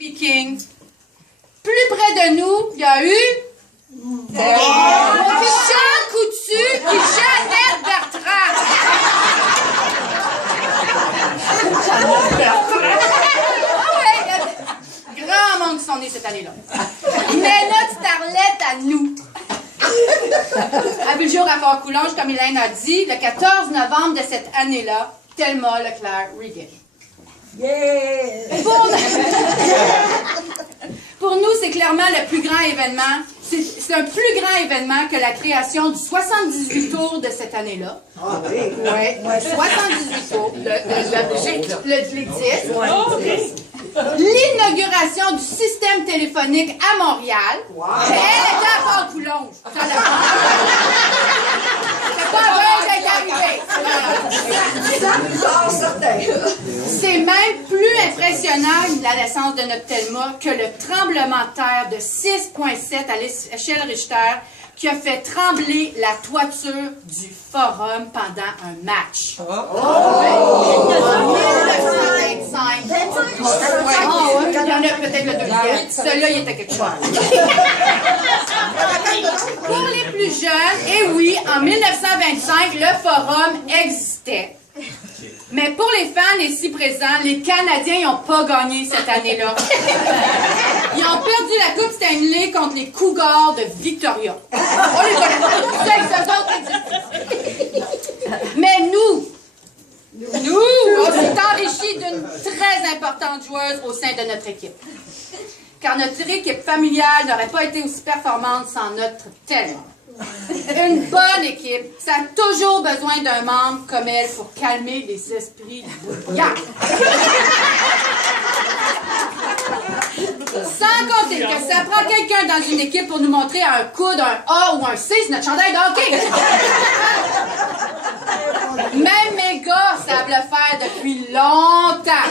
Speaking. Plus près de nous, il y a eu Jean Coutu et Jeannette Bertrand. Grand monde qui sont nés cette année-là. Mais notre starlette à nous. A vu le jour à Fort-Coulonge, comme Hélène a dit, le 14 novembre de cette année-là, Thelma Leclerc-Regan. Yeah! Pour nous, c'est clairement le plus grand événement. C'est un plus grand événement que la création du 78 tours de cette année-là. Ah oui? Oui, 78 tours. Les 10. L'inauguration du système téléphonique à Montréal. Wow. Elle était à Fort-Coulonge. C'est pas vrai d'être arrivé. C'est même plus impressionnant la naissance de notre Thelma que le tremblement de terre de 6,7 à l'échelle Richter qui a fait trembler la toiture du forum pendant un match. En 1925. Il y en a peut-être le deuxième. Celui-là, il était quelque chose. Pour les plus jeunes, et oui, en 1925, le forum existait. Mais pour les fans ici présents, les Canadiens n'ont pas gagné cette année-là. Ils ont perdu la Coupe Stanley contre les Cougars de Victoria. On les connaît. Mais nous, on s'est enrichis d'une très importante joueuse au sein de notre équipe. Car notre équipe familiale n'aurait pas été aussi performante sans notre Thelma. Une bonne équipe, ça a toujours besoin d'un membre comme elle pour calmer les esprits bouillants. Sans compter que ça prend quelqu'un dans une équipe pour nous montrer un coude, un A ou un C sur notre chandail de hockey. Même mes gars savent le faire depuis longtemps.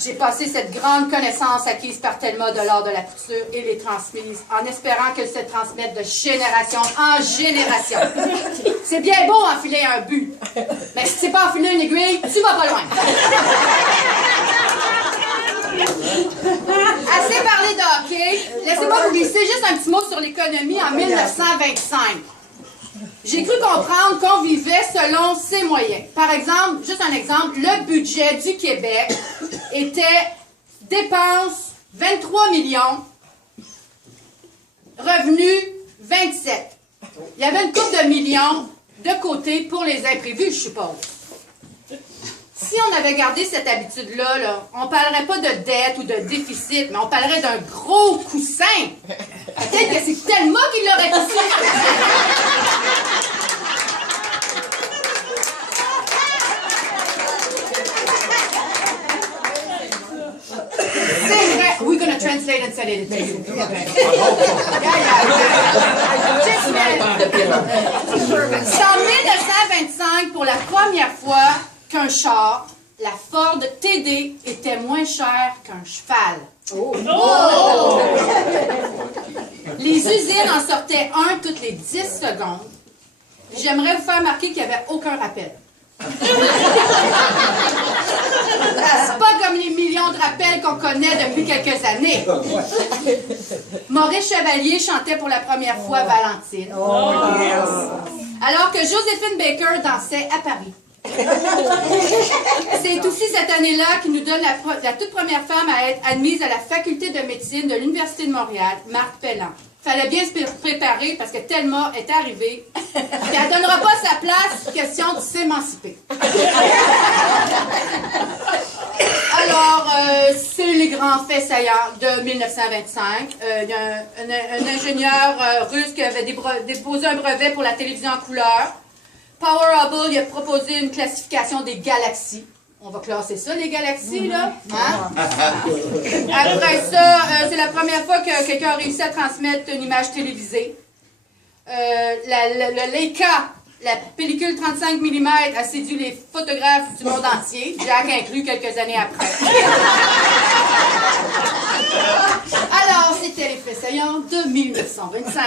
J'ai passé cette grande connaissance acquise par Thelma de l'art de la couture et les transmise en espérant qu'elle se transmette de génération en génération. C'est bien beau enfiler un but, mais si tu sais pas enfiler une aiguille, tu vas pas loin. Assez parlé de hockey, laissez-moi vous glisser juste un petit mot sur l'économie en 1925. J'ai cru comprendre qu'on vivait selon ses moyens. Par exemple, juste un exemple, le budget du Québec était dépenses 23 millions, revenus 27. Il y avait une couple de millions de côté pour les imprévus, je suppose. Si on avait gardé cette habitude-là, on ne parlerait pas de dette ou de déficit, mais on parlerait d'un gros coussin. Peut-être que c'est Thelma qui l'aurait poussé. C'est vrai. We're going to translate and send it to you. C'est en 1925, pour la première fois, qu'un char, la Ford TD, était moins cher qu'un cheval. Oh. Oh. Les usines en sortaient un toutes les 10 secondes. J'aimerais vous faire remarquer qu'il n'y avait aucun rappel. C'est pas comme les millions de rappels qu'on connaît depuis quelques années. Maurice Chevalier chantait pour la première fois Valentine. Oh. Alors que Joséphine Baker dansait à Paris. C'est aussi cette année-là qui nous donne la toute première femme à être admise à la faculté de médecine de l'Université de Montréal, Marthe Pelland. Fallait bien se préparer parce que Thelma est arrivée et elle ne donnera pas sa place, question de s'émanciper. Alors, c'est les grands faits saillants de 1925. Il y a un ingénieur russe qui avait déposé un brevet pour la télévision en couleur. Power Hubble, il a proposé une classification des galaxies. On va classer ça, les galaxies, là. Hein? Après ça, c'est la première fois que quelqu'un a réussi à transmettre une image télévisée. Le Leica, la pellicule 35 mm, a séduit les photographes du monde entier, Jack inclus quelques années après. Alors, c'était les faits saillants de 1925.